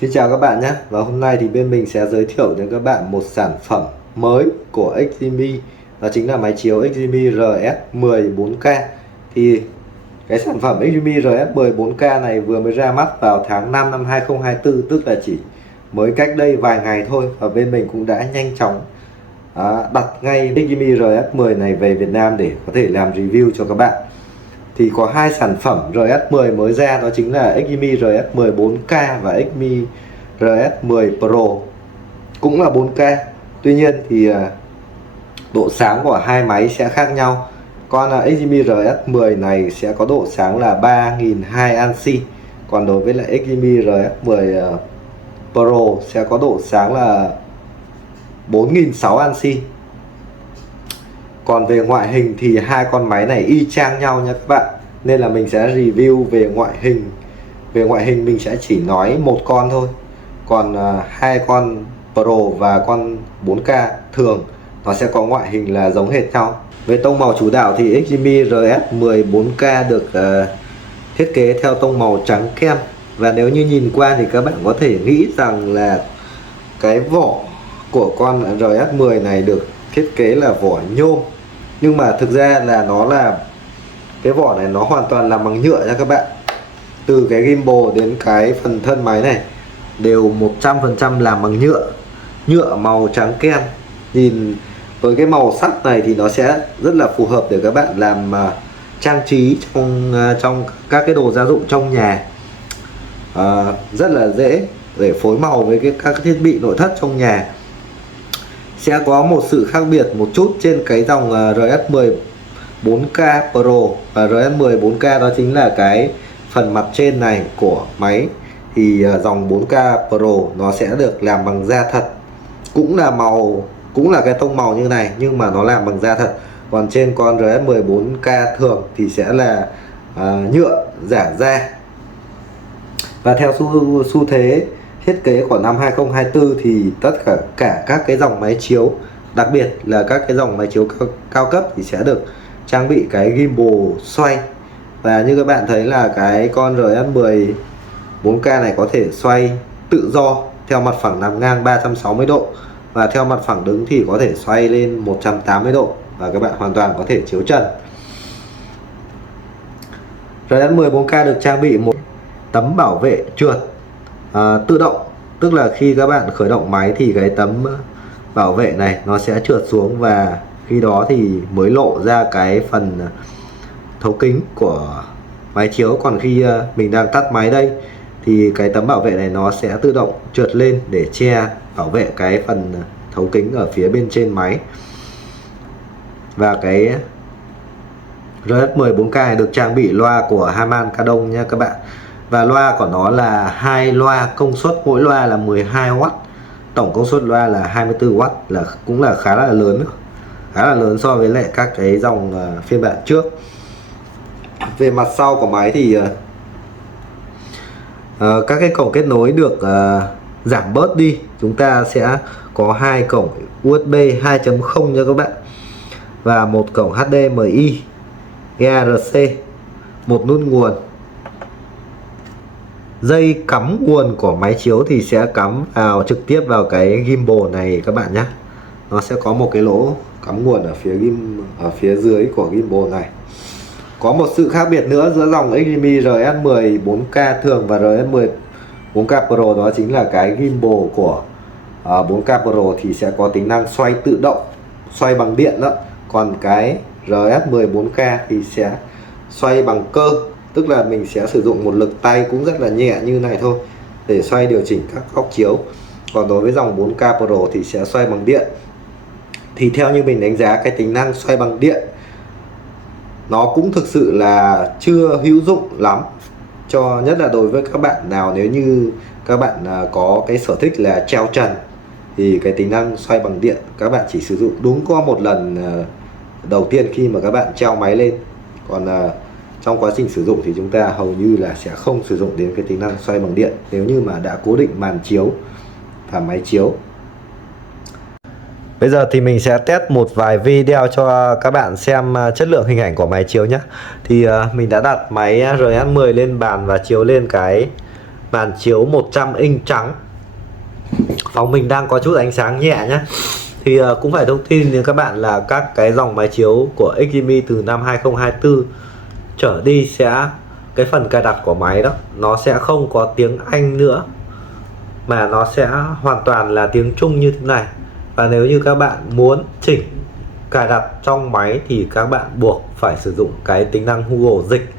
Xin chào các bạn nhé. Và hôm nay thì bên mình sẽ giới thiệu đến các bạn một sản phẩm mới của Xzimi. Đó chính là máy chiếu Xzimi RS10 4K. Thì cái sản phẩm Xzimi RS10 4K này vừa mới ra mắt vào tháng 5 năm 2024, tức là chỉ mới cách đây vài ngày thôi. Và bên mình cũng đã nhanh chóng đặt ngay Xzimi RS10 này về Việt Nam để có thể làm review cho các bạn. Thì có hai sản phẩm RS10 mới ra, đó chính là Xzimi RS10 4K và Xzimi RS10 Pro cũng là 4K. Tuy nhiên thì độ sáng của hai máy sẽ khác nhau. Con Xzimi RS10 này sẽ có độ sáng là 3200 ANSI, còn đối với lại Xzimi RS10 Pro sẽ có độ sáng là 4600 ANSI. Còn về ngoại hình thì hai con máy này y chang nhau nha các bạn, nên là mình sẽ review về ngoại hình. Về ngoại hình mình sẽ chỉ nói một con thôi, còn hai con Pro và con 4K thường nó sẽ có ngoại hình là giống hệt nhau. Về tông màu chủ đạo thì Xzimi RS10 4K được thiết kế theo tông màu trắng kem. Và nếu như nhìn qua thì các bạn có thể nghĩ rằng là cái vỏ của con RS10 này được thiết kế là vỏ nhôm, nhưng mà thực ra là cái vỏ này nó hoàn toàn làm bằng nhựa nha các bạn. Từ cái gimbal đến cái phần thân máy này đều 100% làm bằng nhựa màu trắng kem. Nhìn với cái màu sắc này thì nó sẽ rất là phù hợp để các bạn làm trang trí trong các cái đồ gia dụng trong nhà. Rất là dễ để phối màu với các thiết bị nội thất trong nhà. Sẽ có một sự khác biệt một chút trên cái dòng RS10 4K Pro và RS10 4K, đó chính là cái phần mặt trên này của máy. Thì dòng 4K Pro nó sẽ được làm bằng da thật, cũng là cái tông màu như này nhưng mà nó làm bằng da thật. Còn trên con RS10 4K thường thì sẽ là nhựa giả da. Và theo xu thế thiết kế của năm 2024 thì tất cả các cái dòng máy chiếu, đặc biệt là các cái dòng máy chiếu cao cấp thì sẽ được trang bị cái gimbal xoay. Và như các bạn thấy là cái con RS10 4K này có thể xoay tự do theo mặt phẳng nằm ngang 360 độ, và theo mặt phẳng đứng thì có thể xoay lên 180 độ, và các bạn hoàn toàn có thể chiếu trần. RS10 4K được trang bị một tấm bảo vệ trượt tự động, tức là khi các bạn khởi động máy thì cái tấm bảo vệ này nó sẽ trượt xuống, và khi đó thì mới lộ ra cái phần thấu kính của máy chiếu. Còn khi mình đang tắt máy đây thì cái tấm bảo vệ này nó sẽ tự động trượt lên để che bảo vệ cái phần thấu kính ở phía bên trên máy. Và cái RS10 4K này được trang bị loa của Harman Kardon nha các bạn. Và loa của nó là hai loa, công suất mỗi loa là 12W, tổng công suất loa là 24W, cũng là khá là lớn so với lại các cái dòng phiên bản trước. Về mặt sau của máy thì các cái cổng kết nối được giảm bớt đi. Chúng ta sẽ có hai cổng USB 2.0 nha các bạn, và một cổng HDMI, ERC, một nút nguồn. Dây cắm nguồn của máy chiếu thì sẽ cắm trực tiếp vào cái gimbal này các bạn nhé. Nó sẽ có một cái lỗ cắm nguồn ở phía dưới của gimbal này. Có một sự khác biệt nữa giữa dòng Xzimi RS10 4K thường và RS10 4K Pro, đó chính là cái gimbal của 4K Pro thì sẽ có tính năng xoay tự động, xoay bằng điện đó. Còn cái RS10 4K thì sẽ xoay bằng cơ, tức là mình sẽ sử dụng một lực tay cũng rất là nhẹ như này thôi để xoay điều chỉnh các góc chiếu. Còn đối với dòng 4K Pro thì sẽ xoay bằng điện. Thì theo như mình đánh giá, cái tính năng xoay bằng điện nó cũng thực sự là chưa hữu dụng lắm, nhất là đối với các bạn nào nếu như các bạn có cái sở thích là treo trần, thì cái tính năng xoay bằng điện các bạn chỉ sử dụng đúng có một lần đầu tiên khi mà các bạn treo máy lên. Còn trong quá trình sử dụng thì chúng ta hầu như là sẽ không sử dụng đến cái tính năng xoay bằng điện nếu như mà đã cố định màn chiếu và máy chiếu. Bây giờ thì mình sẽ test một vài video cho các bạn xem chất lượng hình ảnh của máy chiếu nhé. Thì mình đã đặt máy RS10 lên bàn và chiếu lên cái màn chiếu 100 inch trắng. Phòng mình đang có chút ánh sáng nhẹ nhé. Thì cũng phải thông tin đến các bạn là các cái dòng máy chiếu của XGMI từ năm 2024 trở đi sẽ cái phần cài đặt của máy đó nó sẽ không có tiếng Anh nữa, mà nó sẽ hoàn toàn là tiếng Trung như thế này. Và nếu như các bạn muốn chỉnh cài đặt trong máy thì các bạn buộc phải sử dụng cái tính năng Google dịch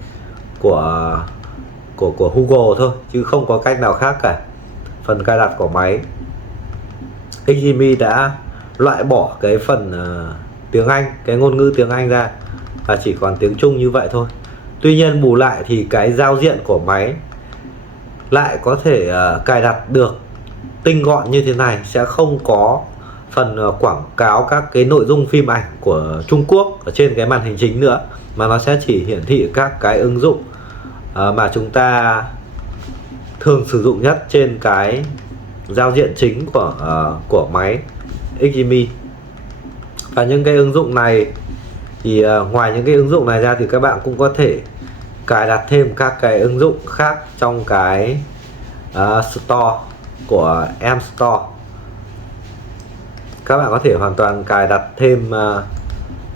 của Google thôi, chứ không có cách nào khác cả. Phần cài đặt của máy XGMI đã loại bỏ cái phần tiếng Anh, cái ngôn ngữ tiếng Anh ra, và chỉ còn tiếng Trung như vậy thôi. Tuy nhiên bù lại thì cái giao diện của máy lại có thể cài đặt được tinh gọn như thế này, sẽ không có phần quảng cáo các cái nội dung phim ảnh của Trung Quốc ở trên cái màn hình chính nữa, mà nó sẽ chỉ hiển thị các cái ứng dụng mà chúng ta thường sử dụng nhất trên cái giao diện chính của máy XGMI. Và những cái ứng dụng này thì ngoài những cái ứng dụng này ra thì các bạn cũng có thể cài đặt thêm các cái ứng dụng khác trong cái store của Em Store. Các bạn có thể hoàn toàn cài đặt thêm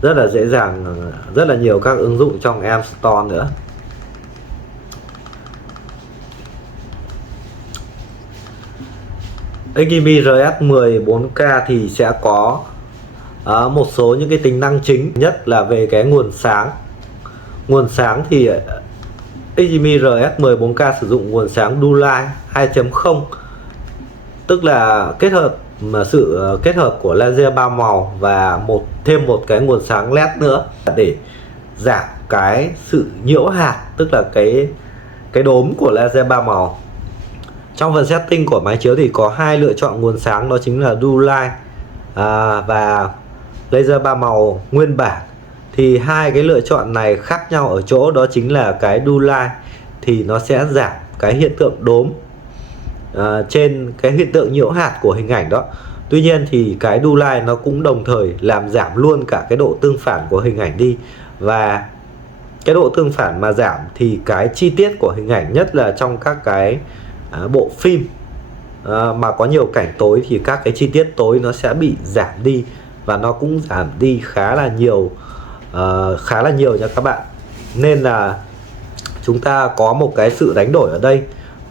rất là dễ dàng, rất là nhiều các ứng dụng trong Em Store nữa. XGMI RS10 4K thì sẽ có một số những cái tính năng chính, nhất là về cái nguồn sáng. Nguồn sáng thì XGMI RS10 4K sử dụng nguồn sáng Dual 2.0, tức là sự kết hợp của laser 3 màu và thêm một cái nguồn sáng LED nữa để giảm cái sự nhiễu hạt, tức là cái đốm của laser 3 màu. Trong phần setting của máy chiếu thì có hai lựa chọn nguồn sáng, đó chính là Dual và laser 3 màu nguyên bản. Thì hai cái lựa chọn này khác nhau ở chỗ đó chính là cái Dual thì nó sẽ giảm cái hiện tượng đốm trên cái hiện tượng nhiễu hạt của hình ảnh đó. Tuy nhiên thì cái Dual nó cũng đồng thời làm giảm luôn cả cái độ tương phản của hình ảnh đi. Và cái độ tương phản mà giảm thì cái chi tiết của hình ảnh, nhất là trong các cái bộ phim mà có nhiều cảnh tối thì các cái chi tiết tối nó sẽ bị giảm đi, và nó cũng giảm đi khá là nhiều nha các bạn. Nên là chúng ta có một cái sự đánh đổi ở đây.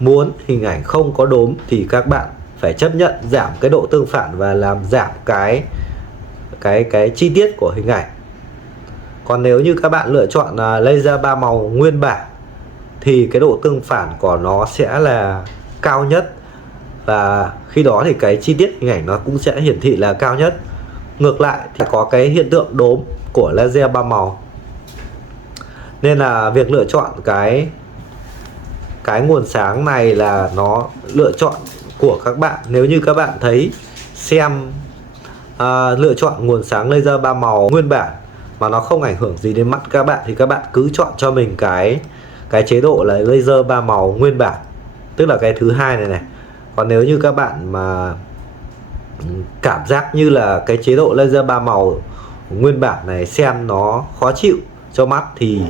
Muốn hình ảnh không có đốm thì các bạn phải chấp nhận giảm cái độ tương phản và làm giảm cái chi tiết của hình ảnh. Còn nếu như các bạn lựa chọn laser 3 màu nguyên bản thì cái độ tương phản của nó sẽ là cao nhất, và khi đó thì cái chi tiết hình ảnh nó cũng sẽ hiển thị là cao nhất. Ngược lại thì có cái hiện tượng đốm của laser 3 màu. Nên là việc lựa chọn cái nguồn sáng này là nó lựa chọn của các bạn. Nếu như các bạn thấy xem lựa chọn nguồn sáng laser 3 màu nguyên bản mà nó không ảnh hưởng gì đến mắt các bạn thì các bạn cứ chọn cho mình cái chế độ là laser 3 màu nguyên bản, tức là cái thứ hai này. Còn nếu như các bạn mà cảm giác như là cái chế độ laser 3 màu nguyên bản này xem nó khó chịu cho mắt thì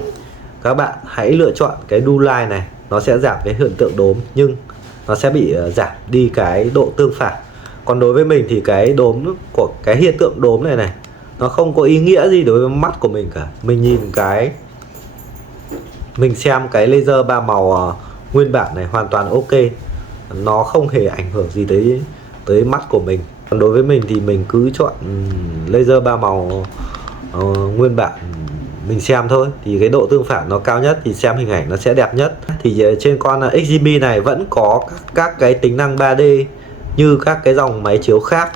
các bạn hãy lựa chọn cái Dual này. Nó sẽ giảm cái hiện tượng đốm nhưng nó sẽ bị giảm đi cái độ tương phản. Còn đối với mình thì cái đốm của cái hiện tượng đốm này nó không có ý nghĩa gì đối với mắt của mình cả. Mình xem cái laser 3 màu nguyên bản này hoàn toàn ok, nó không hề ảnh hưởng gì tới mắt của mình. Còn đối với mình thì mình cứ chọn laser 3 màu nguyên bản mình xem thôi, thì cái độ tương phản nó cao nhất thì xem hình ảnh nó sẽ đẹp nhất. Thì trên con XGMI này vẫn có các cái tính năng 3D như các cái dòng máy chiếu khác.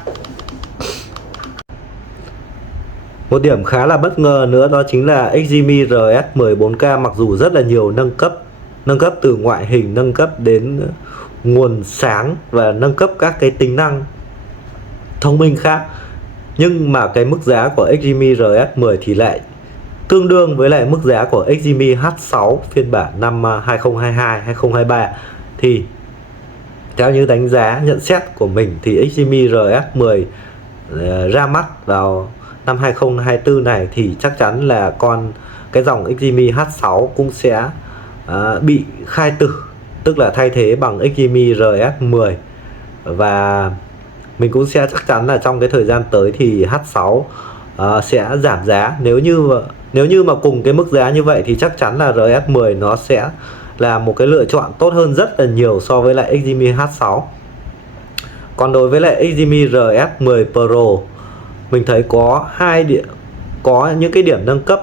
Một điểm khá là bất ngờ nữa đó chính là XGMI RS10 4K mặc dù rất là nhiều nâng cấp từ ngoại hình, nâng cấp đến nguồn sáng và nâng cấp các cái tính năng thông minh khác, nhưng mà cái mức giá của XGMI RS10 thì lại tương đương với lại mức giá của XGMI H6 phiên bản năm 2022 2023. Thì theo như đánh giá nhận xét của mình thì XGMI RS10 ra mắt vào năm 2024 này thì chắc chắn là cái dòng XGMI H6 cũng sẽ bị khai tử tức là thay thế bằng Ximi RS10. Và mình cũng sẽ chắc chắn là trong cái thời gian tới thì H6 sẽ giảm giá. Nếu như mà cùng cái mức giá như vậy thì chắc chắn là RS10 nó sẽ là một cái lựa chọn tốt hơn rất là nhiều so với lại Ximi H6. Còn đối với lại Ximi RS10 Pro, mình thấy có những cái điểm nâng cấp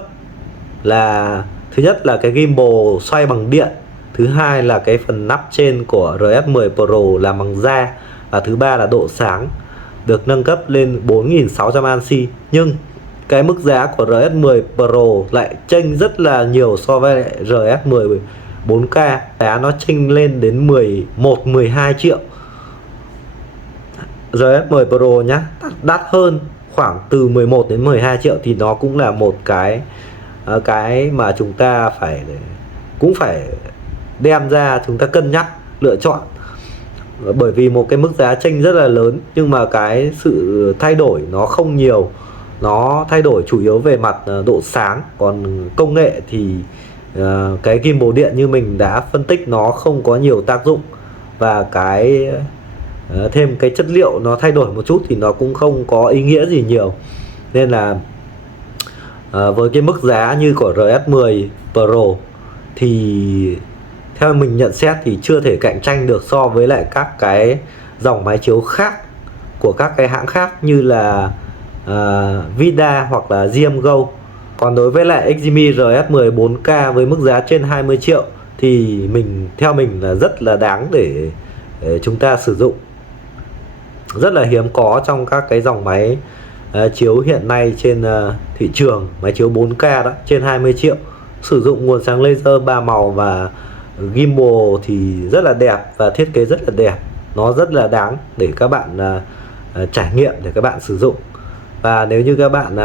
là: thứ nhất là cái gimbal xoay bằng điện, thứ hai là cái phần nắp trên của RS10 Pro làm bằng da, và thứ ba là độ sáng được nâng cấp lên 4600 ANSI. Nhưng cái mức giá của RS10 Pro lại chênh rất là nhiều so với lại RS10 4K, giá nó chênh lên đến 11-12 triệu. RS10 Pro nhá, đắt hơn khoảng từ 11 đến 12 triệu thì nó cũng là một cái mà chúng ta cũng phải đem ra chúng ta cân nhắc lựa chọn, bởi vì một cái mức giá chênh rất là lớn nhưng mà cái sự thay đổi nó không nhiều, nó thay đổi chủ yếu về mặt độ sáng. Còn công nghệ thì cái gimbal điện như mình đã phân tích nó không có nhiều tác dụng, và thêm cái chất liệu nó thay đổi một chút thì nó cũng không có ý nghĩa gì nhiều. Nên là với cái mức giá như của RS10 Pro thì theo mình nhận xét thì chưa thể cạnh tranh được so với lại các cái dòng máy chiếu khác của các cái hãng khác như là Vida hoặc là GMGO. Còn đối với lại Ximi RS10 4K với mức giá trên 20 triệu thì theo mình là rất là đáng để chúng ta sử dụng. Rất là hiếm có trong các cái dòng máy chiếu hiện nay trên thị trường, máy chiếu 4K đó trên 20 triệu, sử dụng nguồn sáng laser 3 màu và gimbal thì rất là đẹp và thiết kế rất là đẹp. Nó rất là đáng để các bạn trải nghiệm, để các bạn sử dụng. Và nếu như các bạn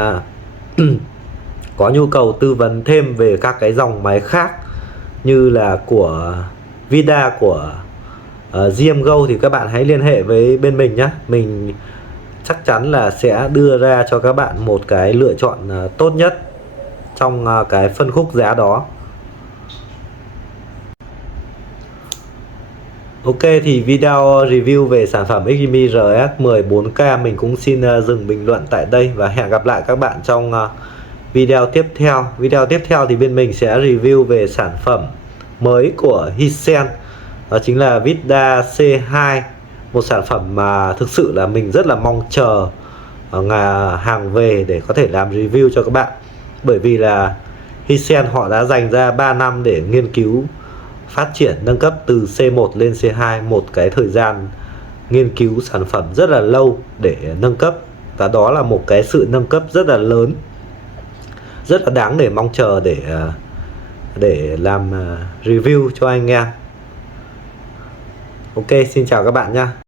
có nhu cầu tư vấn thêm về các cái dòng máy khác như là của Vida, của GMGO thì các bạn hãy liên hệ với bên mình nhé. Mình chắc chắn là sẽ đưa ra cho các bạn một cái lựa chọn tốt nhất trong cái phân khúc giá đó. Ok, thì video review về sản phẩm Ximi RS10 4K mình cũng xin dừng bình luận tại đây và hẹn gặp lại các bạn trong video tiếp theo. Video tiếp theo thì bên mình sẽ review về sản phẩm mới của Hisense, đó chính là Vida C2, một sản phẩm mà thực sự là mình rất là mong chờ hàng về để có thể làm review cho các bạn. Bởi vì là Hisense họ đã dành ra 3 năm để nghiên cứu, phát triển, nâng cấp từ C1 lên C2, một cái thời gian nghiên cứu sản phẩm rất là lâu để nâng cấp, và đó là một cái sự nâng cấp rất là lớn, rất là đáng để mong chờ để làm review cho anh em. Ok, xin chào các bạn nha.